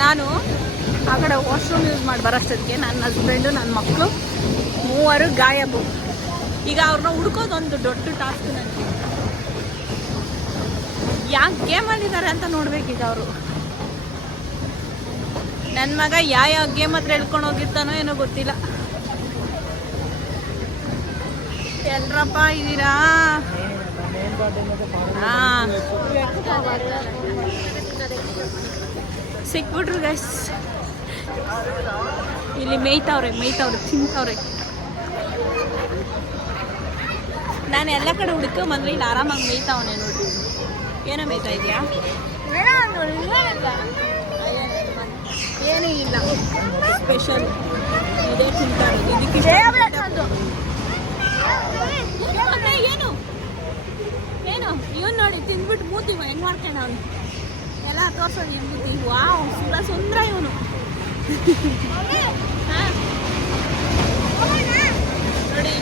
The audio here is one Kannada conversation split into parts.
ನಾನು ಆ ಕಡೆ ವಾಶ್ರೂಮ್ ಯೂಸ್ ಮಾಡಿ ಬರೋಷ್ಟೊತ್ತಿಗೆ ನನ್ನ ಹಸ್ಬೆಂಡು ನನ್ನ ಮಕ್ಕಳು ಮೂವರು ಗಾಯಬು. ಈಗ ಅವ್ರನ್ನ ಹುಡ್ಕೋದೊಂದು ದೊಡ್ಡ ಟಾಸ್ಕ್ ನನಗೆ. ಯಾಕೆ ಗೇಮಲ್ಲಿದ್ದಾರೆ ಅಂತ ನೋಡ್ಬೇಕೀಗ ಅವರು. ನನ್ನ ಮಗ ಯಾವ ಗೇಮ್ ಹತ್ರ ಹೇಳ್ಕೊಂಡು ಹೋಗಿರ್ತಾನೋ ಏನೋ ಗೊತ್ತಿಲ್ಲ. ಎಲ್ರಪ್ಪ ಇದ್ದೀರಾ? ಹಾಂ, ಸಿಕ್ಬಿಟ್ರು ಗೈಸ್. ಇಲ್ಲಿ ಮೇಯ್ತವ್ರೆ ತಿಂತವ್ರೆ. ನಾನು ಎಲ್ಲ ಕಡೆ ಹುಡ್ಕೊಂಬಂದ್ರೆ ಇಲ್ಲಿ ಆರಾಮಾಗಿ ಮೇಯ್ತಾವನೆ ನೋಡಿ. ಏನೋ ಮೇಯ್ತಾ ಇದೆಯಾ? ಏನೂ ಇಲ್ಲ, ಸ್ಪೆಷಲ್ ಇದೇ ತಿಂತಾರೆ. ಇದಕ್ಕೆ ಏನು ಏನು ಇವನು ನೋಡಿ ತಿಂದ್ಬಿಟ್ಟು ಮೂತಿ ಹೆಂಗೆ ಮಾಡ್ತಾನೆ ಅವನು. ಎಲ್ಲ ತೋರ್ಸೋದು ಈ ಮೂತಿ. ವಾವ್, ಸುಂದರ ಇವನು. ಹಾಂ ನೋಡಿ,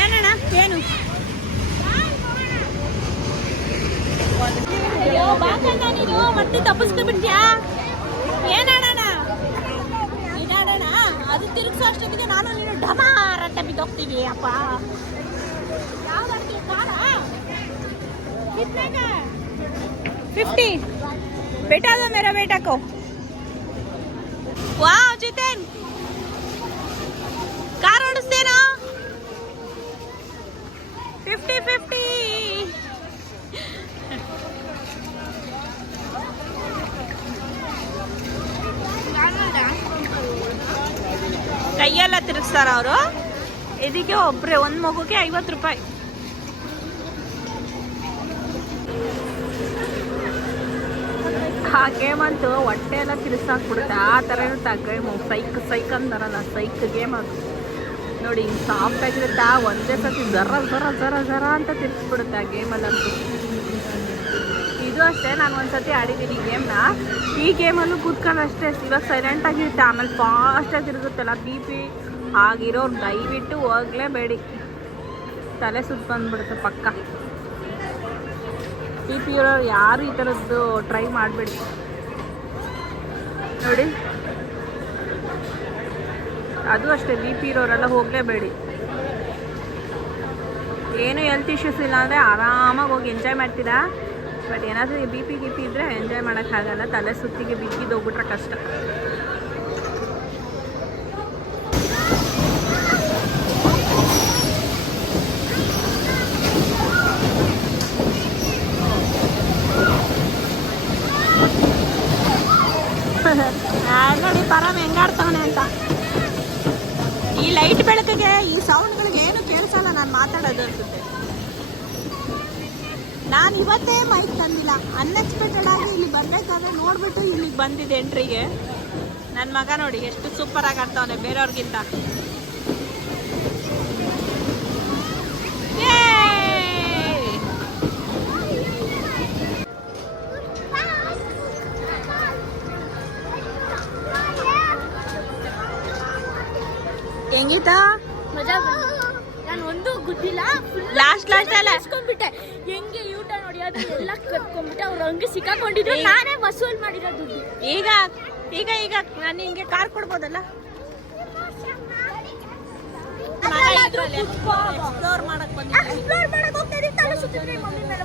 ಏನಣ್ಣ ಏನು? ಅಯ್ಯೋ ಬಾಕಣ್ಣ, ನೀನು ಮತ್ತೆ ತಪ್ಪಿಸ್ಕೊಬಿಟ್ಯಾ? ಏನಾಡೋಣ ಇದಾಡೋಣ. ಅದು ತಿರುಗಿಸೋ ಅಷ್ಟೊತ್ತಿಗೆ ನಾನು ನೀನು ಡಮಾರಂತ ಬಿದ್ದೋಗ್ತೀವಿ. ಅಪ್ಪ ಯಾವ 50 बेटा दो मेरा बेटा को. वाह जितेन, कार ಓಡಿಸ್ತೇನೋ? 50-50. ಕೈಯೆಲ್ಲ ತಿರುಗಿಸ್ತಾರ ಅವರು. ಇದಕ್ಕೆ ಒಬ್ಬರೇ ಒಂದು ಮಗುಗೆ 50 ರೂಪಾಯಿ. ಆ ಗೇಮಂತೂ ಹೊಟ್ಟೆ ಎಲ್ಲ ತಿರ್ಸಾಕ್ಬಿಡುತ್ತೆ. ಆ ಥರ ಇರುತ್ತೆ ಆ ಗೇಮು. ಸೈಕ್ ಅಂತಾರಲ್ಲ, ಸೈಕ್ ಗೇಮ್ ಅದು ನೋಡಿ. ಹಿಂಗೆ ಸಾಫ್ಟ್ ಆಗಿರುತ್ತೆ. ಒಂದೇ ಸತಿ ಜರ ಅಂತ ತಿರ್ಸ್ಬಿಡುತ್ತೆ ಆ ಗೇಮಲ್ಲಂತೂ. ಇದು ಅಷ್ಟೇ, ನಾನು ಒಂದ್ಸತಿ ಆಡಿದ್ದೀನಿ ಈ ಗೇಮ್ನ. ಈ ಗೇಮಲ್ಲೂ ಕೂತ್ಕೊಂಡು ಅಷ್ಟೇ, ಇವಾಗ ಸೈಲೆಂಟಾಗಿರುತ್ತೆ, ಆಮೇಲೆ ಫಾಸ್ಟಾಗಿ ತಿರುಗುತ್ತಲ್ಲ. BP ಆಗಿರೋರು ದಯವಿಟ್ಟು ಹೋಗಲೇಬೇಡಿ, ತಲೆ ಸುತ್ತ ಬಂದ್ಬಿಡುತ್ತೆ ಪಕ್ಕ. BP ಇರೋರು ಯಾರು ಈ ಥರದ್ದು ಟ್ರೈ ಮಾಡಬೇಡಿ ನೋಡಿ. ಅದು ಅಷ್ಟೇ, BP ಇರೋರೆಲ್ಲ ಹೋಗಲೇಬೇಡಿ. ಏನು ಹೆಲ್ತ್ ಇಶ್ಯೂಸ್ ಇಲ್ಲ ಅಂದರೆ ಆರಾಮಾಗಿ ಹೋಗಿ ಎಂಜಾಯ್ ಮಾಡ್ತೀರಾ. ಬಟ್ ಏನಾದರೂ BP ಇದ್ದರೆ ಎಂಜಾಯ್ ಮಾಡೋಕ್ಕಾಗಲ್ಲ. ತಲೆ ಸುತ್ತಿಗೆ ಬಿದ್ದಿದ್ದು ಹೋಗ್ಬಿಟ್ರೆ ಕಷ್ಟ. ನೋಡಿ ಪರಮ ಹೆಂಗಾಡ್ತಾವನೆ ಅಂತ. ಈ ಲೈಟ್ ಬೆಳಕಿಗೆ, ಈ ಸೌಂಡ್ಗಳಿಗೆ ಏನು ಕೇಳಿಸಲ್ಲ ನಾನು ಮಾತಾಡೋದು ಅನ್ಸುತ್ತೆ. ನಾನು ಇವತ್ತೇ ಮೈಕ್ ತಂದಿಲ್ಲ, ಅನ್ಎಕ್ಸ್ಪೆಕ್ಟೆಡ್ ಆಗಿ ಇಲ್ಲಿ ಬರಬೇಕಾದ್ರೆ ನೋಡ್ಬಿಟ್ಟು ಇಲ್ಲಿಗೆ ಬಂದಿದೆ ಎಂಟ್ರಿಗೆ. ನನ್ನ ಮಗ ನೋಡಿ ಎಷ್ಟು ಸೂಪರ್ ಆಗಿ ಆಡ್ತಾವನೆ ಬೇರೆಯವ್ರಿಗಿಂತ. ಹೆಂಗಿತಾ ಮಜಾ ಬಂತು. ನಾನು ಒಂದು ಗುದ್ದಿಲ್ಲ, ಲಾಸ್ಟ್ ಅಲ್ಲ ಇಸ್ಕೊಂಡ್ಬಿಟ್ಟೆ. ಹೆಂಗೆ ಯೂಟ ನೋಡಿ ಅದು ಎಲ್ಲ ಕಟ್ಕೊಂಡ್ಬಿಟ್ಟೆ. ಅವ್ರು ಹಂಗೆ ಸಿಕ್ಕಾಕೊಂಡಿದ್ರು, ನಾನೇ ವಸೂಲ್ ಮಾಡಿರೋ ದುಡ್ಡು. ಈಗ ಈಗ ಈಗ ನಾನು ನಿಂಗೆ ಕಾರ್ ಕೊಡ್ಬೋದಲ್ಲ? ಎಕ್ಸ್ಪ್ಲೋರ್ ಮಾಡಕ್ ಹೋಗ್ತಾ ತಲೆ ಸುತ್ತಿದ್ರೆ ಮಮ್ಮಿ ಮೇಲೆ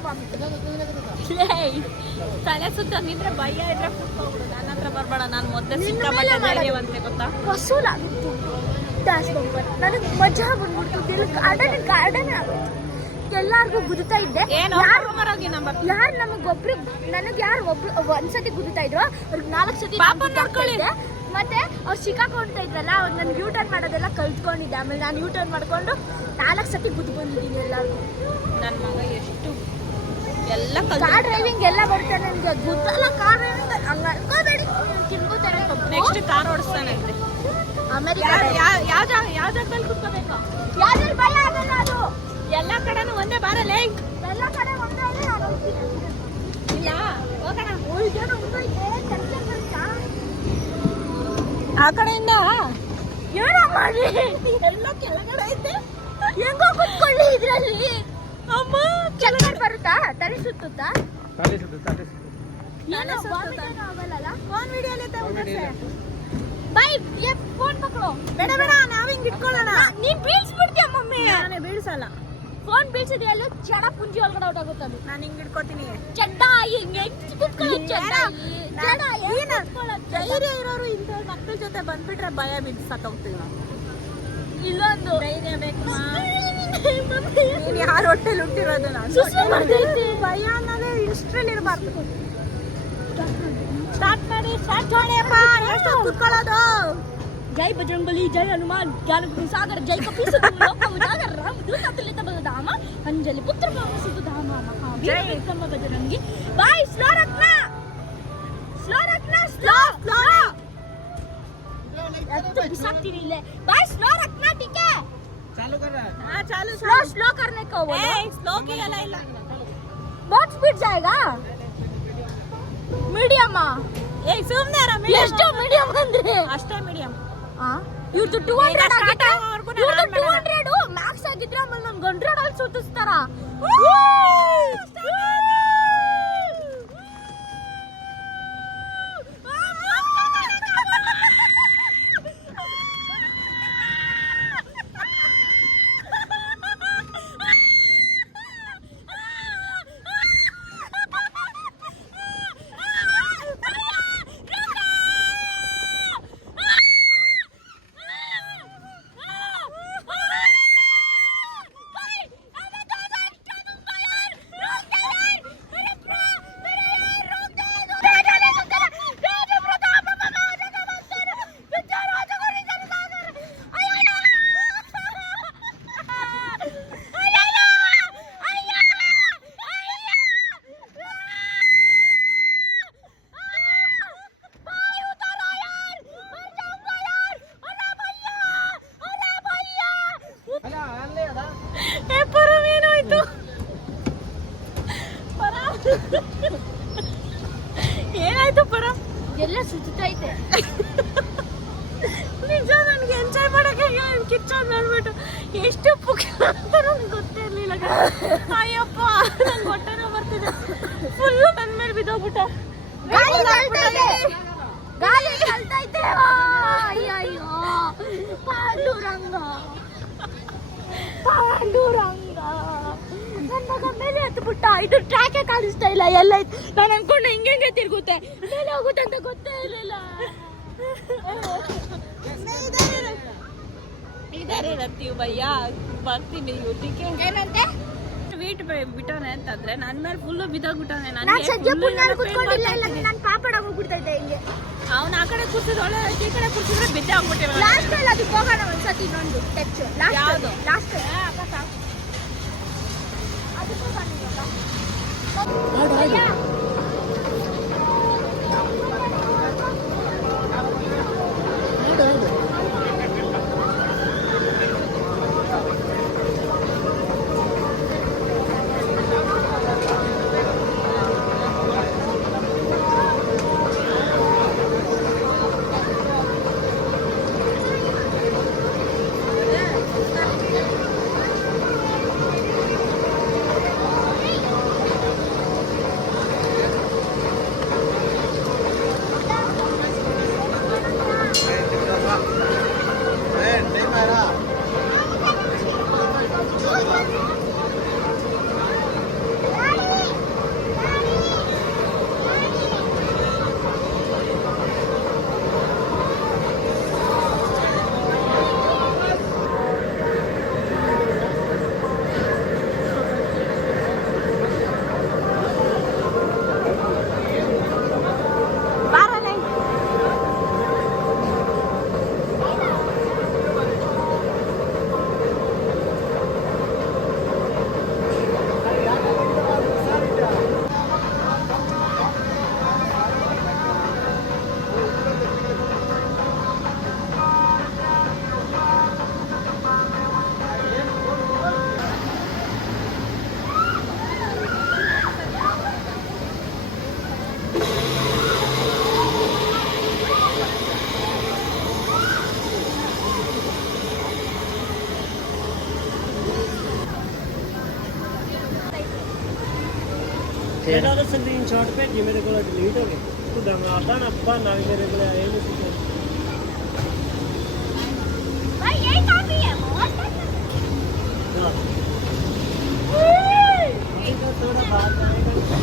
ತಲೆ ಸುತ್ತಿದ್ರೆ ಭಯ ಇದ್ರೆ ಕೂತ್ಕೋಗ್ಬಿಡು. ನನ್ನ ಹತ್ರ ಬರ್ಬೇಡ, ನಾನು ಮೊದಲೇ ಸಿಕ್ಕಾಪಟ್ಟೆ ಧೈರ್ಯವಂತೆ ಗೊತ್ತಾ. ವಸೂಲ್ ಡ್ಯಾಶ್ ಬಂಪರ್ ನನಗೆ ಮಜಾ ಬಂದ್ಬಿಡ್ತು. ಗಾರ್ಡನ್ ಎಲ್ಲಾರ್ಗು ಗುದ್ತಾ ಇದ್ದೆ. ಯಾರು ನಮಗೊಬ್ರು ನನಗೆ ಯಾರು ಒಬ್ರು ಒಂದ್ಸತಿ ಗುದ್ತಾ ಇದ್ರು, ಅವ್ರಿಗೆ 4 ಸತಿ ನೋಡ್ಕೊಂಡಿದ್ದೆ. ಮತ್ತೆ ಅವ್ರು ಸಿಕ್ಕಾಕೊಂಡ್ತಾ ಇದ್ರಲ್ಲ, ಅವ್ರು ನಾನು ಯೂ ಟರ್ನ್ ಮಾಡೋದೆಲ್ಲ ಕಲ್ತ್ಕೊಂಡಿದ್ದೆ. ಆಮೇಲೆ ನಾನು ಯೂ ಟರ್ನ್ ಮಾಡ್ಕೊಂಡು 4 ಸತಿ ಗುದ್ದು ಬಂದಿದ್ದೀನಿ ಎಲ್ಲಾರ್ಗು. ನನ್ನ ಮಗ ಎಷ್ಟು ಎಲ್ಲ ಕಾರ್ ಡ್ರೈವಿಂಗ್ ಎಲ್ಲ ಬರುತ್ತೆ ನನಗೆ. ಗುದ್ದಲ್ಲ ಕಾರ್ ಡ್ರೈವಿಂಗ್ ಹಂಗೆ ಅನ್ಕೋಬೇಡಿ, ತಿನ್ಕೋತಾರೆ. ನೆಕ್ಸ್ಟ್ ಕಾರ್ ಓಡಿಸ್ತಾನೆ ಅಮೆರಿಕ. ಯಾವ ಜಾಗದಲ್ಲಿ ಕುತ್ಕೋಬೇಕು? ಯಾವ್ದ್ರಲ್ಲಿ ಭಯ ಆಗಲ್ಲ ಅದು. ಎಲ್ಲ ಕಡೆನೂ ಒಂದೇ ಬಾರಲ್ಲೇ. ಎಲ್ಲ ಕಡೆ ಒಂದೇ ಅಲ್ಲ, ನಾನು ಹೋಗ್ತೀನಿ. ಇಲ್ಲ ಹೋಗೋಣ. ಉಳ್ದೇನೋ ಮುಂದೈತೆ, ಚರ್ಚೆ ಬರುತ್ತಾ? ಆ ಕಡೆಯಿಂದ ಏನೋ ಮಾಡಿ ಎಲ್ಲ ಕೆಳಗಡೆ ಐತೆ. ಹೆಂಗೋ ಕುತ್ಕೊಳ್ಳಿ ಇದ್ರಲ್ಲಿ. ಅಮ್ಮ ಕೆಳಗಡೆ ಬರುತ್ತಾ? ತಲೆ ಸುತ್ತುತ್ತಾ? ನಾನು ಆಗಲ್ಲ. ಫೋನ್ ವಿಡಿಯೋ ಬೈ, ಫೋನ್ ಪಕ್ಕಳು. ಬೇಡ ಬೇಡ, ನಾವ್ ಹಿಂಗ್ ಇಟ್ಕೊಳ್ಳೋಣ. ನೀನ್ ಬೀಳ್ಸ್ಬಿಡ್ತೀಯ ಮಮ್ಮಿ. ನಾನು ಬೀಳ್ಸಲ್ಲ. ಫೋನ್ ಬೀಳ್ಸಿದ್ರೆ ಎಲ್ಲ ಚಡ ಪುಂಜಿ ಒಳಗಡೆ ಔಟ್ ಆಗುತ್ತೆ ಅದು. ನಾನು ಹಿಂಗ್ ಇಟ್ಕೋತೀನಿ. ಚಡ್ಡ ಹಿಂಗೆ ಕುತ್ಕೊಳ್ಳೋ ಚಡ್ಡ. ಚಡ್ಡ ಧೈರ್ಯ ಇರೋರು ಇಂಥ ಮಕ್ಕಳ ಜೊತೆ ಬಂದ್ಬಿಟ್ರೆ ಭಯ ಬಿಡ್ಸಕ್ಕಾಗ್ತೀವಿ ನಾವು. ಇಲ್ಲೊಂದು ಧೈರ್ಯ ಬೇಕು. ನೀನ್ ಯಾರ ಹೊಟ್ಟೆಲಿ ಹುಟ್ಟಿರೋದು? ನಾನು ಸುಸ್ಸು ಮಾಡ್ತೈತೆ. ಭಯ ಅನ್ನೋದೇ ಇಷ್ಟ್ರಲ್ಲಿ ಇರಬಾರ್ದು. ಸ್ಟಾರ್ಟ್ ಮಾಡಿ ಅಪ್ಪ. ಎಷ್ಟು ಕುತ್ಕೊಳ್ಳೋದು? ಜೈ ಬಜರಂಗಬಲಿ, ಜೈ ಹನುಮಾನ್, ಜ್ಞಾನ ಸಾಗರ, ಜೈ ಕಪೀಸ ಲೋಕವಿದಾಗರ, ರಾಮದೂತ ತುಲಿತ ಬಲಧಾಮ, ಅಂಜಲಿ ಪುತ್ರ ಭಾವಸಿತು ಧಾಮ, ಮಹಾವೀರ ವಿಕ್ರಮ ಬಜರಂಗಿ. ಬಾಯ್, ಸ್ಲೋ ರತ್ನ, ಸ್ಲೋ ರತ್ನ, ಸ್ಲೋ ಸ್ಲೋ. ಎತ್ತು ಬಿಸಾಕ್ತೀನಿ ಇಲ್ಲೇ. ಬಾಯ್, ಸ್ಲೋ ರತ್ನ, ಟಿಕೆ चालू कर रहा है। हाँ चालू स्लो स्लो करने का वो स्लो की गला ಇಲ್ಲ. बहुत स्पीड जाएगा. मीडियम ಸುಮ್ನೆ ಎಷ್ಟು ಮೀಡಿಯಂ ಅಂದ್ರೆ ಅಷ್ಟೇ ಮೀಡಿಯಂ. ಇವ್ರದ್ದು 200 ಸ್ಟಾರ್ಟ್ ಆಗಿದ್ರೆ ಆಗೋವರೆಗೂ ಇವ್ರದ್ದು 200 ಮ್ಯಾಕ್ಸ್ ಆಗಿದ್ರೆ ಆಮೇಲೆ ನಮ್ಗೆ 100 ಅಲ್ಲಿ ಸುತ್ತಿಸ್ತಾರ. ಏನಾಯ್ತು ಪರ? ಎಲ್ಲ ಸುತ್ತೈತೆ. ನಿಜ ನನಗೆ ಎಂಜಾಯ್ ಮಾಡಕ್ಕೆ ಕಿಚ್ಚನ್ ಮಾಡ್ಬಿಟ್ಟು ಎಷ್ಟು ಪುಕ್ಕ ಅಂತ ನನಗೆ ಗೊತ್ತೇ ಇರಲಿಲ್ಲ. ಅಯ್ಯಪ್ಪ ನಂಗೆ ಹೊಟ್ಟೆನೋ ಬರ್ತಿದೆ. ಫುಲ್ಲು ನನ್ನ ಮೇಲೆ ಬಿದ್ದೋಗ್ಬಿಟ್ಟ. ಗಾಳಿ ತಳ್ತೈತೆ, ಗಾಳಿ ತಳ್ತೈತೆ. ಅಯ್ಯಯ್ಯೋ, ಪಾಂಡುರಂಗ, ಪಾಂಡುರಂಗ. ನನ್ನ ಮಗ ಮೇಲೆ ಹತ್ಬಿಟ್ಟ. ಇದು ಟ್ರ್ಯಾಕೆ ಕಾಣಿಸ್ತಾ ಇಲ್ಲ, ಎಲ್ಲ ಐತೆ. ನಾನು ಅನ್ಕೊಂಡೆ ಹಿಂಗೆ ತಿರುಗುತ್ತೆ, ಮೇಲೆ ಹೋಗುತ್ತೆ ಅಂತ ಗೊತ್ತೇ ಇರಲಿಲ್ಲ. ಇದಾರೆ ರತ್ತೀವ್ ಭಯ್ಯ, ಬರ್ತೀನಿ ಊಟಕ್ಕೆ. ಏನಂತೆ? ವೀಟ್ ಬಿಟ್ಟವನೆ ಅಂತಂದ್ರೆ ನನ್ನ ಮೇಲೆ ಫುಲ್ಲು ಬಿದ್ದೋಗ್ಬಿಟ್ಟವನೆ. ನಾನು ಸದ್ಯ ಪುಣ್ಯ ಕುತ್ಕೊಂಡಿಲ್ಲ, ಇಲ್ಲ ನಾನು ಪಾಪಡ ಹೋಗ್ಬಿಡ್ತೈತೆ ಹಿಂಗೆ. ಅವ್ನು ಆ ಕಡೆ ಕೂರ್ಸಿದ್ ಒಳ್ಳೆ, ಈ ಕಡೆ ಕೂರ್ಸಿದ್ರೆ ಬಿದ್ದೆ ಆಗ್ಬಿಟ್ಟಿವ. ಲಾಸ್ಟ್ ಅಲ್ಲಿ ಅದಕ್ಕೆ ಹೋಗೋಣ ಒಂದ್ಸತಿ, ಇನ್ನೊಂದು ಟಚ್. ಯಾವುದು? ಲಾಸ್ಟ್ ಅಕ್ಕ ಸಾಕು. ಅದಕ್ಕೆ ಹೋಗೋಣ ਇਹਦਾ ਤਾਂ ਸਕਰੀਨਸ਼ਾਟ ਭੇਜੀ ਮੇਰੇ ਕੋਲ ਡਿਲੀਟ ਹੋ ਗਏ ਤੂੰ ਦੰਗਾਦਾ ਨਾ ਬਹਾਨਾ ਵੀ ਮੇਰੇ ਕੋਲ ਆਇਆ ਨਹੀਂ ਸੀ भाई यही काफी है बहुत थोड़ा बात आएगा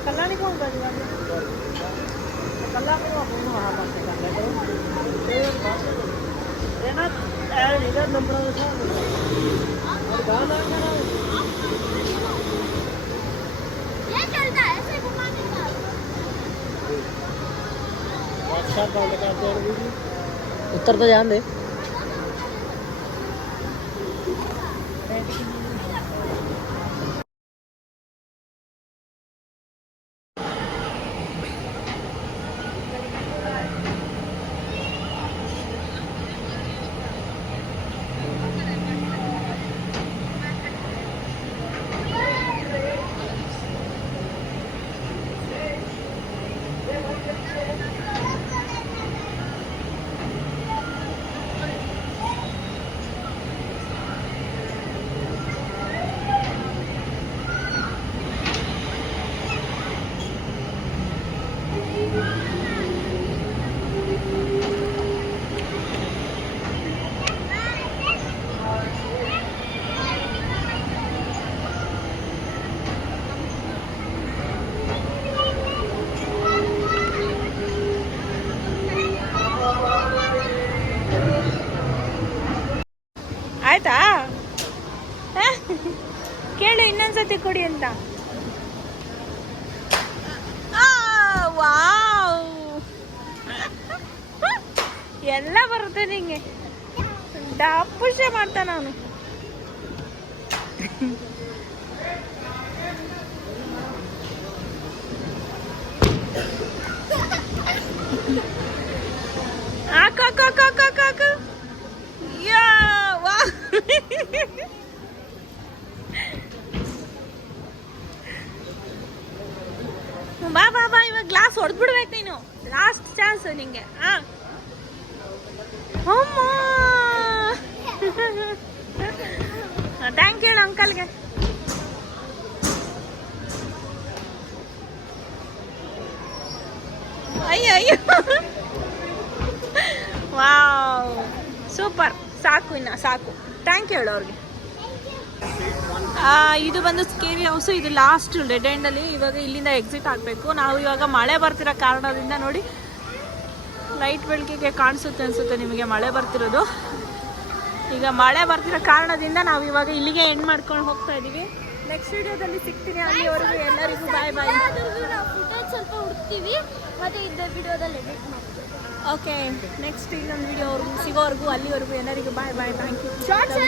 ਕੱਲਾ ਨਹੀਂ ਖਾਊਗਾ ਜੀ ਕੱਲਾ ਕੋਈ ਆਪਣੇ ਨੂੰ ਆਹ ਪਾਸੇ ਕਰ ਲਿਆ ਕਰੋ ਇਹ ਨਾ ਐ ਨਹੀਂ ਦਾ ਨੰਬਰਾਂ ਦਾ ਹਿਸਾਬ और गाना ये चलता है ऐसे घुमाने का WhatsApp बंद कर दे वीडियो उत्तर तो जान दे ಆಯ್ತಾ ಕೇಳು ಇನ್ನೊಂದ್ಸತಿ ಕೊಡಿ ಅಂತ ವಾವ್ ಎಲ್ಲ ಬರುತ್ತೆ ನಿಂಗೆ ಡಾಪುಷೆ ಮಾಡ್ತಾನ ಅವನು ಹಾಕು ಹಾಕು ಹಾಕು ಹಾಕು ಹಾಕು ಯಾ ವಾ ಬಾ ಬಾ ಬಾ ಇವಾಗ ಗ್ಲಾಸ್ ಹೊಡೆದ್ಬಿಡ್ಬೇಕು ನೀನು ಲಾಸ್ಟ್ ಚಾನ್ಸ್ ಕಾಣಿಸು ನಿಂಗೆ. ಅಮ್ಮ ಥ್ಯಾಂಕ್ ಯು ಅಂಕಲ್ಗೆ. ಅಯ್ಯೋ ಅಯ್ಯೋ ವಾವ್ ಸೂಪರ್. ಸಾಕು ಇನ್ನು ಸಾಕು. ಥ್ಯಾಂಕ್ ಯು ಹೇಳು ಅವ್ರಿಗೆ. ಇದು ಬಂದು ಸ್ಕೇರಿ ಹೌಸು. ಇದು ಲಾಸ್ಟ್ ಡೆಡ್ ಎಂಡಲ್ಲಿ. ಇವಾಗ ಇಲ್ಲಿಂದ ಎಕ್ಸಿಟ್ ಆಗಬೇಕು ನಾವು. ಇವಾಗ ಮಳೆ ಬರ್ತಿರೋ ಕಾರಣದಿಂದ ನೋಡಿ ಲೈಟ್ ಬೆಳಕಿಗೆ ಕಾಣಿಸುತ್ತೆ ಅನಿಸುತ್ತೆ ನಿಮಗೆ ಮಳೆ ಬರ್ತಿರೋದು. ಈಗ ಮಳೆ ಬರ್ತಿರೋ ಕಾರಣದಿಂದ ನಾವು ಇವಾಗ ಇಲ್ಲಿಗೆ ಎಂಡ್ ಮಾಡ್ಕೊಂಡು ಹೋಗ್ತಾ ಇದ್ದೀವಿ. ನೆಕ್ಸ್ಟ್ ವಿಡಿಯೋದಲ್ಲಿ ಸಿಗ್ತೀನಿ. ಅಲ್ಲಿವರೆಗೂ ಎಲ್ಲರಿಗೂ ಬಾಯ್ ಬಾಯ್. ಸ್ವಲ್ಪ ಹುಡ್ತೀವಿ ಮತ್ತೆ ಇದ್ದ ವಿಡಿಯೋದಲ್ಲಿ ಎಡಿಟ್ ಮಾಡ್ತೀವಿ. ಓಕೆ ನೆಕ್ಸ್ಟ್ ಇನ್ನೊಂದು ವಿಡಿಯೋ ಸಿಗೋವರೆಗೂ ಅಲ್ಲಿವರೆಗೂ ಎಲ್ಲರಿಗೂ bye bye. Thank you. Shorts